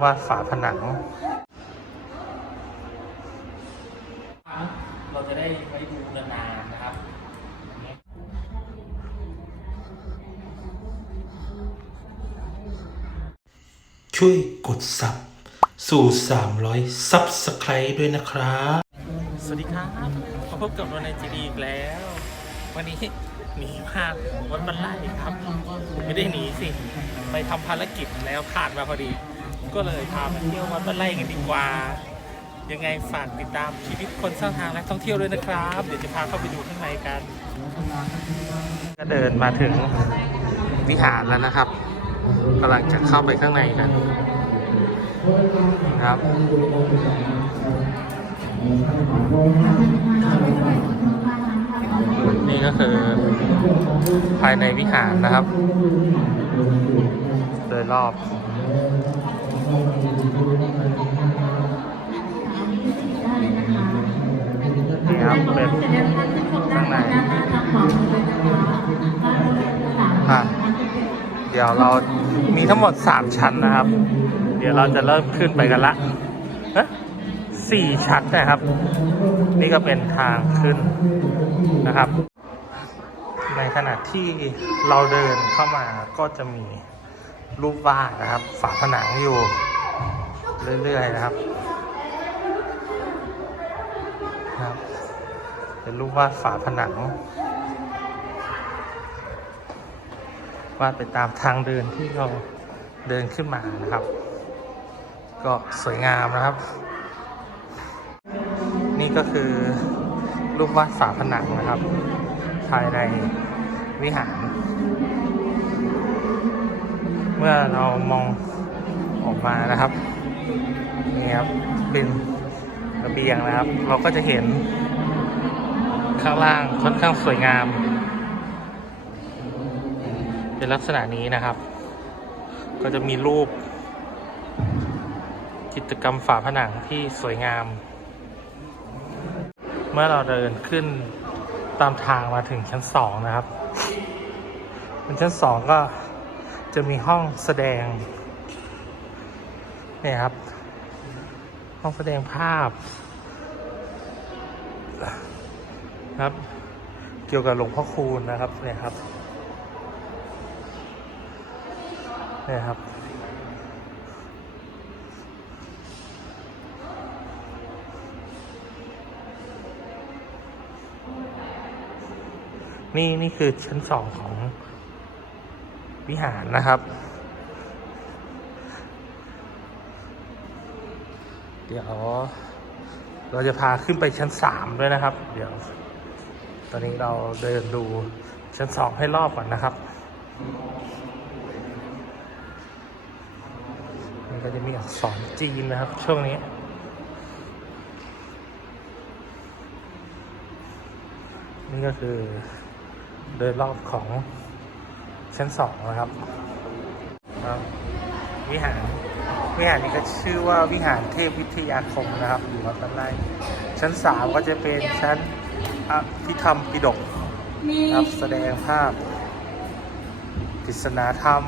เป็นรูปวาดฝาผนัง เราจะได้ไว้ดูนานๆนะครับ ช่วยกดสับสู่ 300 ซับสไครต์ด้วยนะครับ สวัสดีครับมาพบกับเราในจีดีอีกแล้ว วันนี้หนีภาควัดบันไล่ครับ ไม่ได้หนีสิ ไปทำภารกิจแล้วผ่านมาพอดี ก็เลยพามาเที่ยววัดบันไล่กันดีกว่า ยังไงฝากติดตามชีวิตคนสร้างทางและท่องเที่ยวด้วยนะครับ เดี๋ยวจะพาเข้าไปดูข้างในกัน ก็เดินมาถึงวิหารแล้วนะครับกำลังจะเข้าไปข้างในกันนะครับนี่ก็คือภายในวิหารนะครับ โดยรอบ นี่ครับเป็นข้างในอะ เดี๋ยวเรามีทั้งหมด 3 ชั้นนะครับ เดี๋ยวเราจะเริ่มขึ้นไปกันละเอ๊ะสี่ชั้นนะครับ นี่ก็เป็นทางขึ้นนะครับ ในขณะที่เราเดินเข้ามาก็จะมี รูปวาดนะครับ ฝาผนังอยู่ เรื่อยๆนะครับนะครับ เป็นรูปวาดฝาผนัง วาดไปตามทางเดินที่เราเดินขึ้นมานะครับ ก็สวยงามนะครับ นี่ก็คือรูปวาดฝาผนังนะครับ ภายในวิหาร เมื่อเรามองออกมานะครับนี่ครับเป็นระเบียงนะครับ เราก็จะเห็นข้างล่างค่อนข้างสวยงาม เป็นลักษณะนี้นะครับ ก็จะมีรูป กิจกรรมฝาผนังที่สวยงาม เมื่อเราเดินขึ้นตามทางมาถึงชั้นสองนะครับบนชั้นสองก็ จะมีห้องแสดง เนี่ยครับ ห้องแสดงภาพ ครับ เกี่ยวกับหลวงพ่อคูณนะครับ เนี่ยครับ เนี่ยครับนี่ นี่คือชั้นสองของ วิหารนะครับ เดี๋ยว เราจะพาขึ้นไปชั้นสามด้วยนะครับ เดี๋ยว ตอนนี้เราเดินดูชั้นสองให้รอบก่อนนะครับนี่ก็จะมีอักษรจีนนะครับ ช่วงนี้นี่ก็คือเดินรอบของ ชั้นสองนะครับครับ วิหารวิหารนี้ก็ชื่อว่าวิหารเทพวิทยาคมนะครับอยู่วัดบ้านไร่ชั้นสามก็จะเป็นชั้นอภิธรรมปิฎกครับแสดงภาพกฤษณาธรรม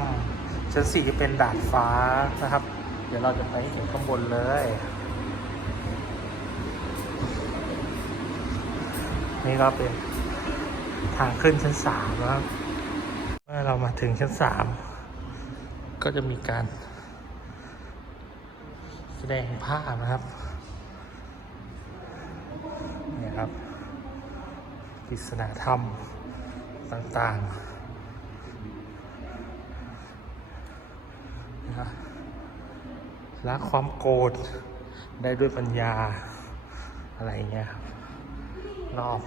ชั้นสี่จะเป็นดาดฟ้านะครับ เดี๋ยวเราจะไปเห็นข้างบนเลยนี่ก็เป็นทางขึ้นชั้นสามนะครับ เรามาถึงชั้นสามก็จะมีการ แสดงภาพนะครับเนี่ยครับปริศนาธรรมต่างๆนะครับละความโกรธได้ด้วยปัญญาอะไรเงี้ยครับรอบ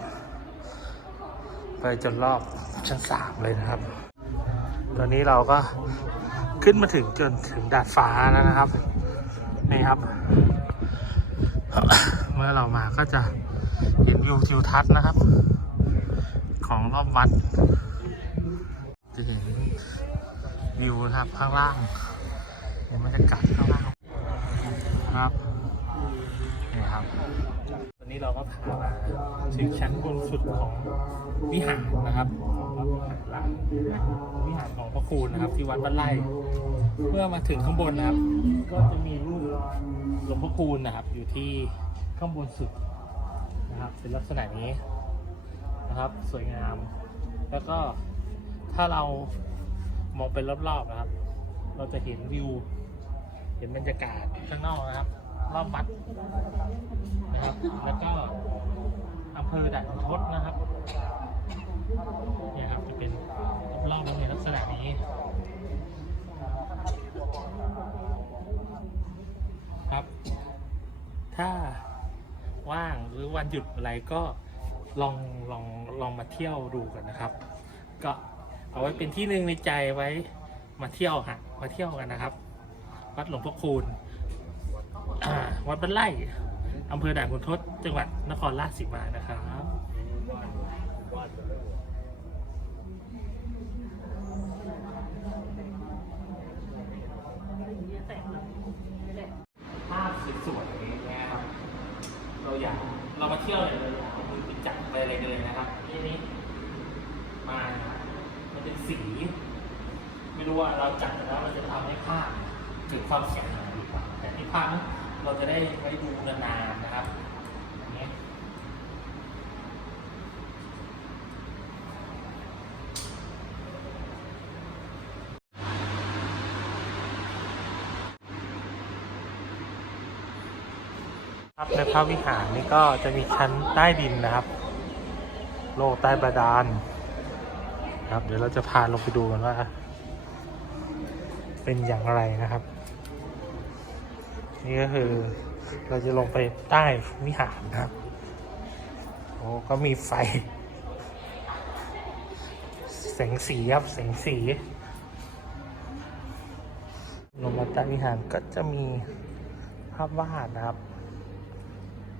ไปจนรอบชั้นสามเลยนะครับ ตอนนี้เราก็ขึ้นมาถึงจนถึงดาดฟ้าแล้วนะครับ นี่ครับ เมื่อเรามาก็จะเห็นวิวทิวทัศน์นะครับ ของรอบวัด จะเห็นวิวนะครับข้างล่างเห็นบรรยากาศข้างล่างครับนี่ครับ นี้เราก็พามาถึงชั้นบนสุดของวิหารนะครับของวิหารหลังวิหารของพระครูนะครับ ที่วัดบ้านไร่เมื่อมาถึงข้างบนนะครับ ก็จะมีรูปหลวงพ่อคูณนะครับ อยู่ที่ข้างบนสุดนะครับ เป็นลักษณะนี้นะครับ สวยงาม แล้วก็ถ้าเรามองไปรอบๆนะครับ เราจะเห็นวิว เห็นบรรยากาศข้างนอกนะครับ รอบวัดนะครับ แล้วก็อำเภอด่านทดนะครับเนี่ยครับจะเป็นรอบๆในลักษณะนี้ครับ ถ้าว่างหรือวันหยุดอะไรก็ลองลองลองมาเที่ยวดูกันนะครับ ก็เอาไว้เป็นที่หนึ่งในใจไว้มาเที่ยวฮะมาเที่ยวกันนะครับ วัดหลวงพ่อคูณ วัดบ้านไร่อำเภอด่านขุนทด จังหวัดนครราชสีมานะครับภาพสวยๆอย่างเงี้ยครับ เราอยากเรามาเที่ยวเนี่ยเราอยากเอามือไปจับไปอะไรกันเลยนะครับนี่นี่มามันเป็นสี ไม่รู้ว่าเราจับแล้วเราจะทำให้ภาพเกิดความเสียหายหรือเปล่าแต่ที่ภาพ เราจะได้ไว้ดูนานๆนะครับครับในพระวิหารนี่ก็จะมีชั้นใต้ดินนะครับ โลกใต้บาดาลครับ เดี๋ยวเราจะพาลงไปดูกันว่า เป็นอย่างไรนะครับ นี่ก็คือเราจะลงไปใต้วิหารนะครับ โอ้ก็มีไฟ แสงสีครับแสงสี ลงมาใต้วิหารก็จะมีภาพวาดนะครับ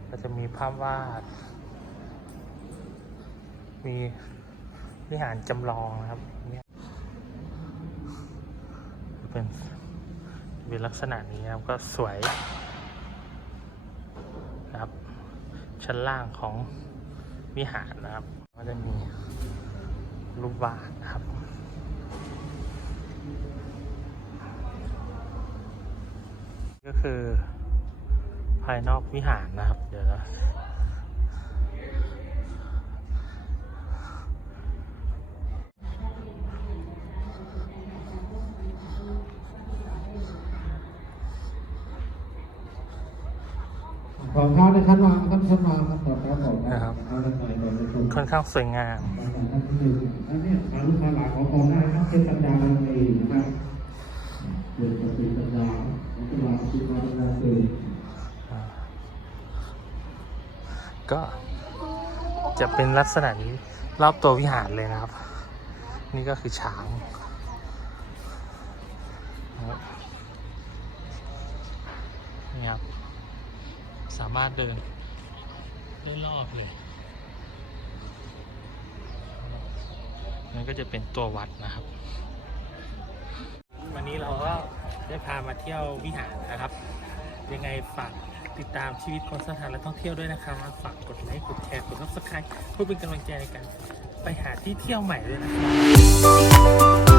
ก็จะมีภาพวาด มีวิหารจำลองนะครับ เป็น เป็นลักษณะนี้ครับก็สวยนะครับ ชั้นล่างของวิหารนะครับ ก็จะมีรูปวาดนะครับก็คือภายนอกวิหารนะครับ เดี๋ยว ขอเท้าในชั้นวางครับชั้นวางครับขอเท้าขอนะครับเอาละหน่อยหน่อยเลยชมค่อนข้างสวยงามท่านที่หนึ่งอันเนี้ยมาลูกมาหลานของผมได้ครับเช่นปัญญาเราเองนะครับเดินกับเป็นปัญญาของปัญญาคือมาปัญญาเองก็จะเป็นลักษณะนี้รอบตัววิหารเลยนะครับ นี่ก็คือช้างนี่ครับ สามารถเดินได้รอบเลยนั่นก็จะเป็นตัววัดนะครับ วันนี้เราก็ได้พามาเที่ยววิหารนะครับ ยังไงฝากติดตามชีวิตคนสถานและท่องเที่ยวด้วยนะครับฝากกดไลค์กดแชร์กด subscribe เพื่อเป็นกำลังใจในการไปหาที่เที่ยวใหม่ด้วยนะครับ